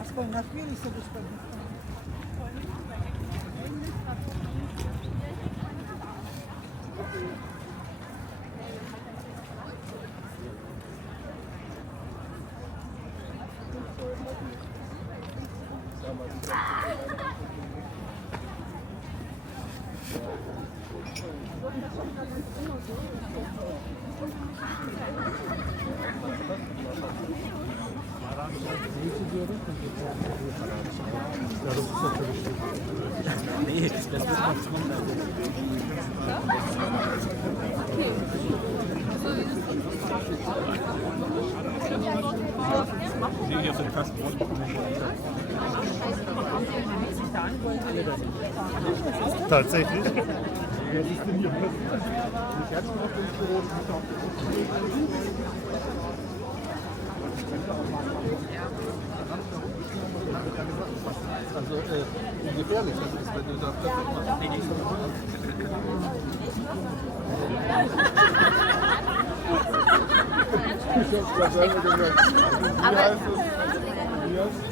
Aspoň na chvíli se dostane. Nee, das wird man schon. Hier sind fast tatsächlich. Also gefährlich, das ist, wenn du da plötzlich machst. Ich hab's gerade selber gesagt. Wie heißt es?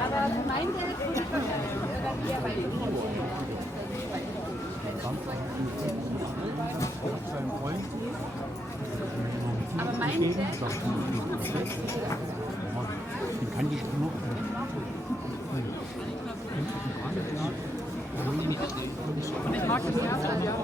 Aber mein Geld würde ich wahrscheinlich eher bei Ihnen. Aber mein Geld. Den kann ich genug. Ich mag das erste, ja.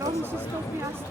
Warum ist es doch erst?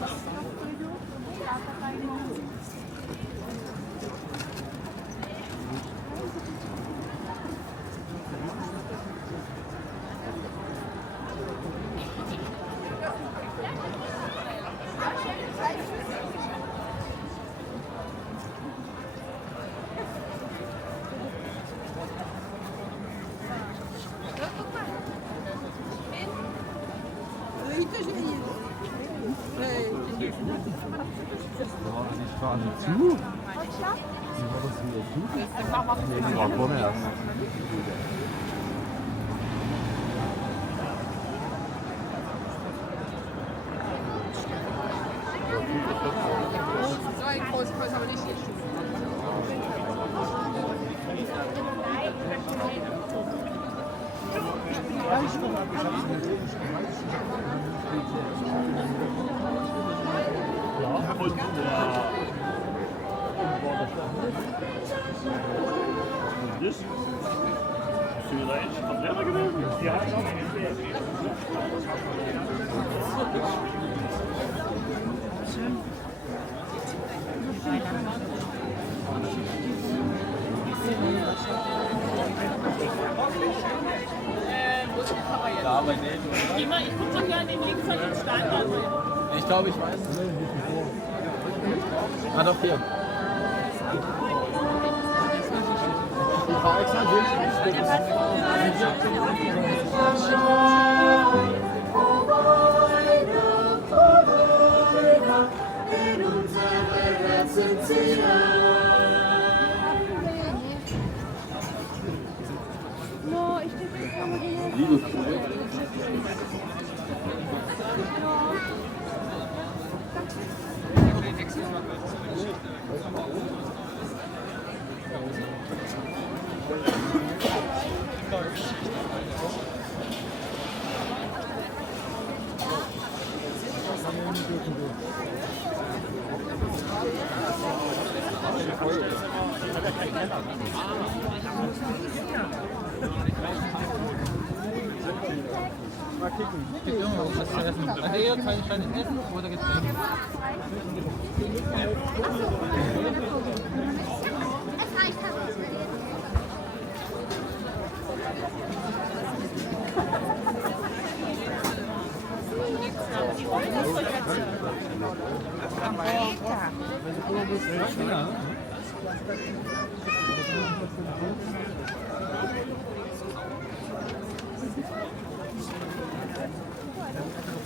Ich fahre nicht zu. Wie war das wieder zu? Nee, die war vor mir erst. So ein großes aber nicht hier. Das ist vielleicht Container gewesen. Die hat auch Ja, bei denen. Ich gucke doch gerne den Link von dem Stand. Ich glaube, ich weiß es. Ah, doch, hier. Ich war extra Liebe. Eher kein kleines Essen oder Getränk.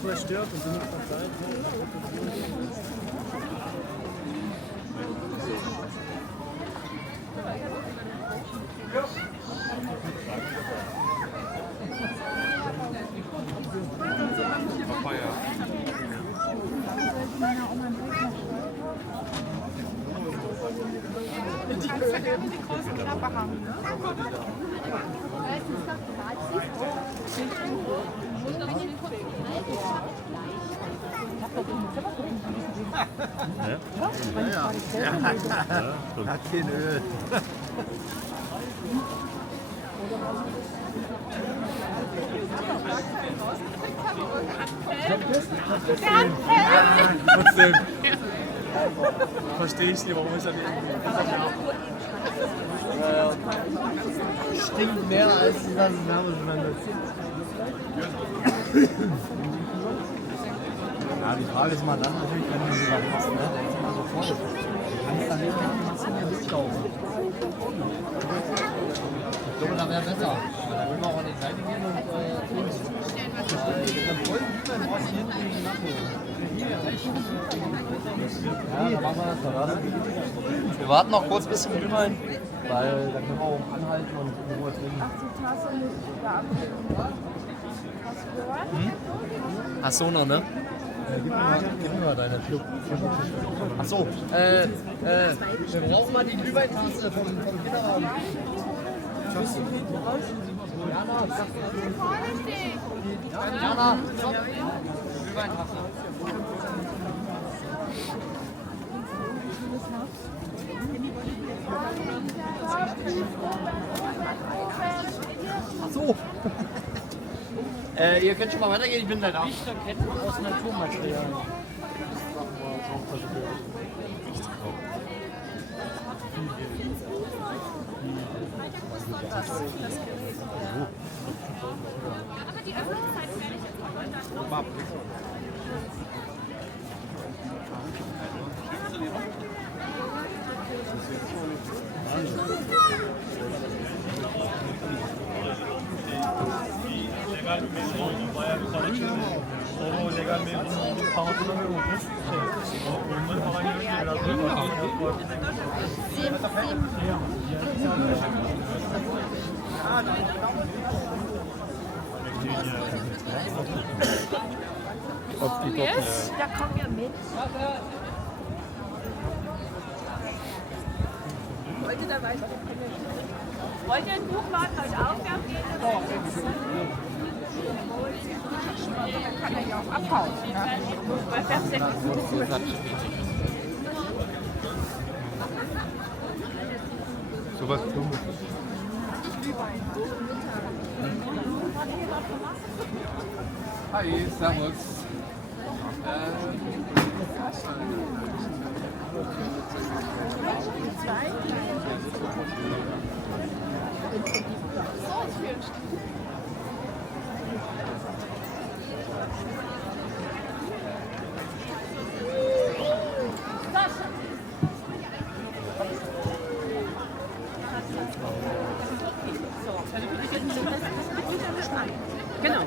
Bevor er stirbt und sie nicht verzeiht. Die große Klappe haben. Hat kein Öl. Trotzdem. Verstehe ich nicht, warum ist er nicht. Stinkt mehr als die ganze Name. Ja, die Frage ist mal dann natürlich, wenn du sie was machst, ne? Der ist immer so voll. Du kannst dann nicht mehr durchlaufen. Ich glaube, da wäre besser. Weil da können wir auch an die Seite gehen und voll Glühwein brauchst du hinten in die Nacht. Ja, dann machen wir das da. Wir warten noch kurz bis zum Glühwein, weil dann können wir auch anhalten und in Ruhe trinken. Hast du noch, ne? Gib mir mal deine Club. Achso, wir brauchen mal die Glühweintasse vom Kinderraum. Tschüss. Jana, Jana, stopp. Glühweintasse. Achso. Ihr könnt schon mal weitergehen, ich bin gleich da. Lichterketten aus Naturmaterial. Aber die Öffnungszeit werde ich jetzt auch mal Yes, da kommen wir mit. Wollt ihr dabei sein? Wollt ihr ein Buchladen heute aufwärmen gehen? Dann kann er ja auch abhauen. Weil Fernsehen So was Dummes. Hi, servus. Genau.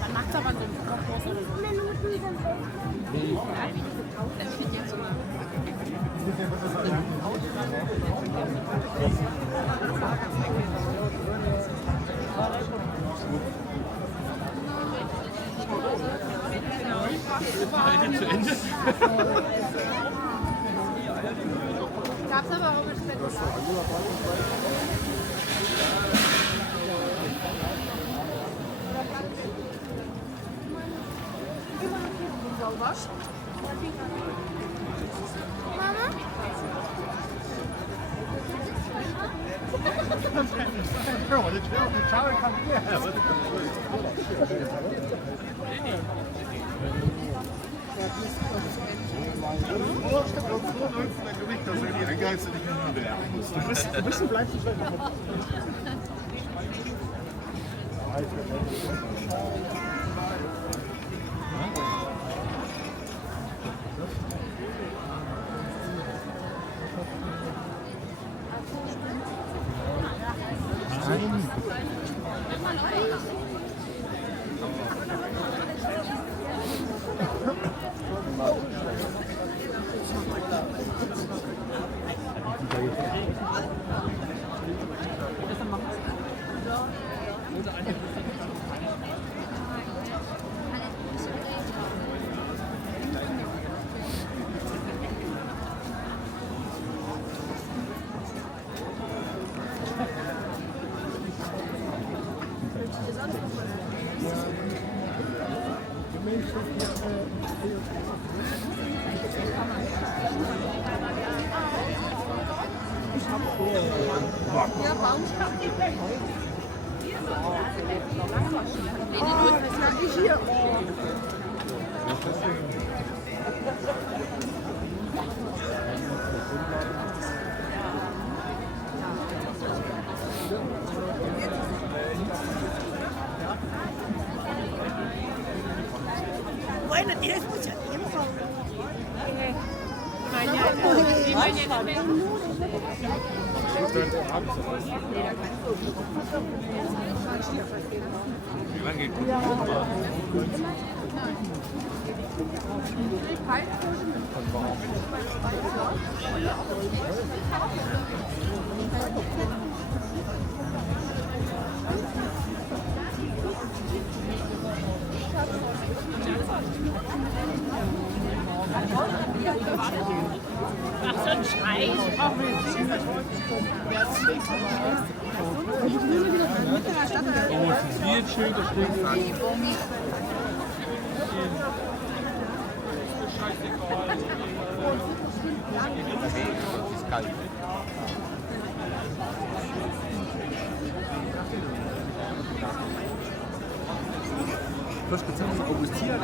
Dann macht es aber so einen Kochkurs oder so. Das wird jetzt immer. Zu Ende. Gab's aber auch mit Du bist und bleibst nicht weg. Buenos días, mucho tiempo. Mañana ach, so ein Scheiß. Oh, es ist viel schön gestehen. Ist kalt. Frisch gezapfte Augustiner.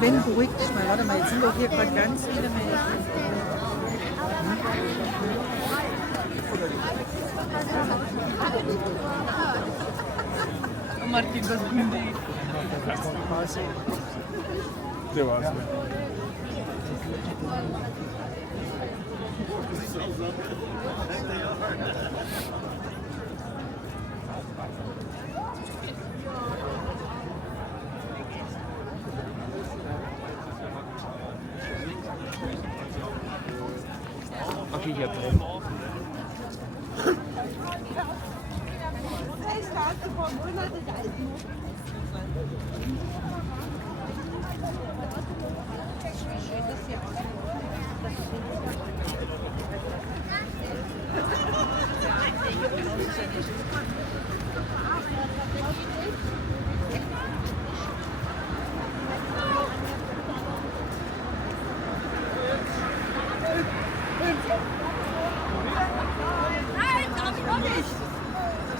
Ben, beruhig dich mal. Warte mal, jetzt sind doch hier gerade ganz viele Menschen. Martin, was tun die? Der war's. Okay, hier.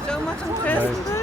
Schau mal zum Testen.